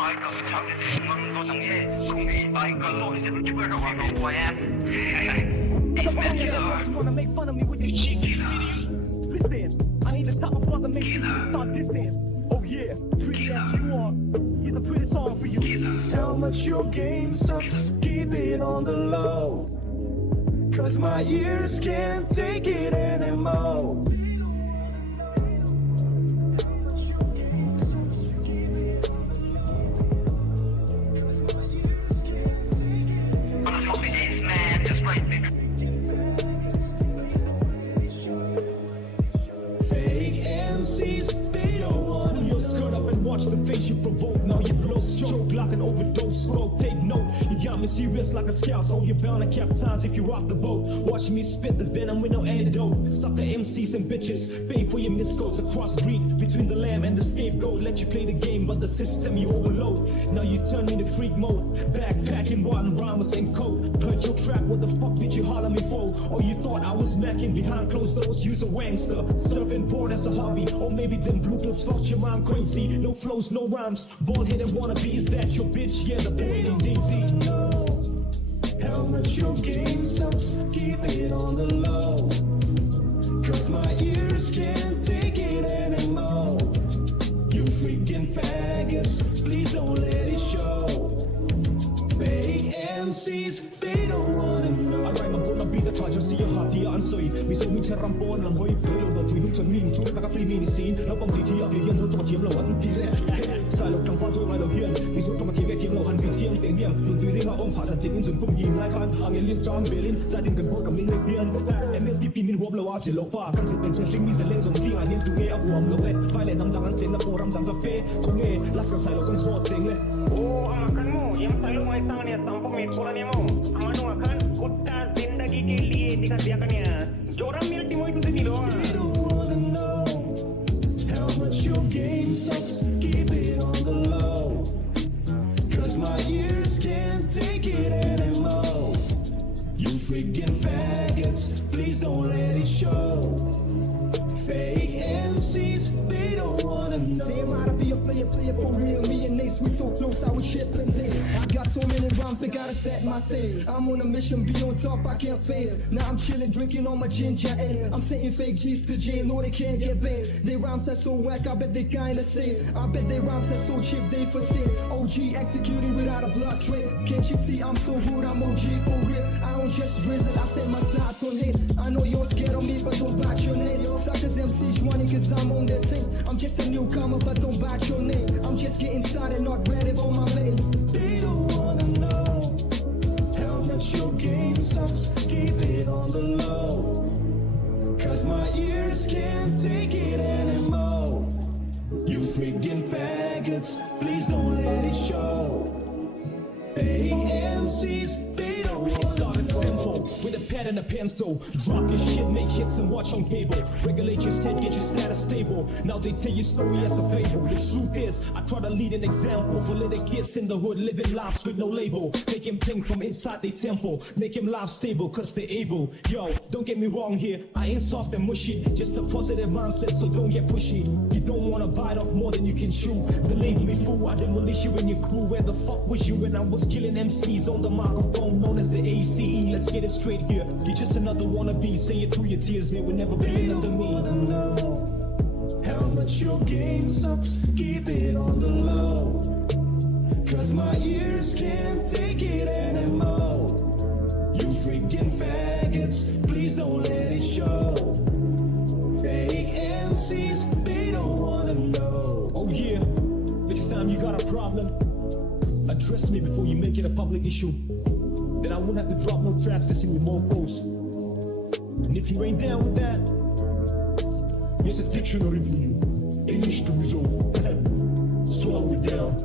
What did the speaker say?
Michael, tell me this one goes on here. Call me Michael, Lord, is it you know who I am? Some of you wanna make fun of me with these Listen, I need to stop my brother make you start dissing. Oh yeah, pretty as you are. Here's a pretty song for you. How much your game sucks, keep it on the low, cause my ears can't take it anymore. Watch the face you provoke, now you blow, choke like an overdose, smoke, take note, you got me serious like a scout, so you're bound to capsize if you rock the boat, watch me spit the venom with no antidote, sucker MCs and bitches, pay for your miscoats, across breed, between the lamb and the scapegoat, let you play the game, but the system you overload, now you turn into freak mode, backpacking, one rhyme, same code, heard your track, what the fuck did you holler me for, or you thought I was macking behind closed doors, use a wangster, surfing board as a hobby, or maybe them blue pills fucked your mind crazy, no flows, no rhymes, bald-headed wannabe, is that your bitch? Yeah, the boy named Daisy. How much your game sucks, keep it on the low, cause my ears can't take it anymore. You freaking faggots, please don't let it show. Fake MCs, they don't wanna know. I write my book, I beat the charge, I see your heart, the answer. Me so me cherang pon, lang hoy, pero the tweet to me, to the free mini scene, no pang DT up, you don't talk him, no one direct. Silo tang pato, I don't hear, me so to make him, no one be seeing thing, young, you do it on pass, and taking some boom, like han, I'm a little John Bellin, Zadin can work a minute here, MLP in Woblo, as a low park, and sing me the legs on thing, I need to wear a warm low, violent, I'm down, and the forum, down the fair, Kong, last silo can sort thing. Oh, akan mo, yang selalu mai tangan ya, tanpa mikul ni mo. Amanu akan kota zindagi ke liye dikerjakannya. Joram milti mo itu sini doang. They don't wanna know how much your game sucks, keep it on the low, cause my ears can't take it anymore. You freaking faggots, please don't let it show. Fake MCs, they don't wanna know. Damn, I'd be a player for real. Me and Nace, we so close, I was shipping in. I got so many rhymes, I gotta set my sail. I'm on a mission, be on top, I can't fail. Now I'm chilling, drinking on my ginger ale. I'm sending fake G's to jail, no they can't get bail. They rhymes are so whack, I bet they kinda stay. I bet they rhymes are so cheap, they for sale. OG executing without a blood trail. Can't you see I'm so good, I'm OG for real. I don't just drizzle, I set my sights on hit. I know you're scared of me, but don't bite your name. Suckers MCs running cause I'm on their team. I'm just a newcomer, but don't bite your name. I'm just getting started, not ready for my vein. They don't wanna know how much your game sucks, keep it on the low, cause my ears can't take it anymore. You freaking faggots, please don't let it show. Fake MCs, they don't wanna Started know. simple, with a pen and a pencil. Drop your shit, make hits and watch on cable. Regulate your state, get your status stable. Now they tell your story as a fable. The truth is, I try to lead an example for little kids in the hood living lives with no label. Make him think from inside their temple. Make him life stable, cause they're able. Yo, don't get me wrong here, I ain't soft and mushy. Just a positive mindset, so don't get pushy. You don't wanna bite off more than you can chew. Believe me, fool, I didn't release you in your crew. Where the fuck was you when I was killing MCs on the microphone known as the ACE? Let's get it straight here. You're just another wannabe. Say it through your tears, it will never be another me. Wanna know how much your game sucks, keep it on the low, cause my ears can't take it anymore. You freaking faggots, please don't let it show. Fake MCs, they don't wanna know. Oh yeah, next time you got a problem, address me before you make it a public issue. Then I won't have to drop no tracks to sing with more posts. And if you ain't down with that, here's a dictionary for you. English to resolve. Slow it down.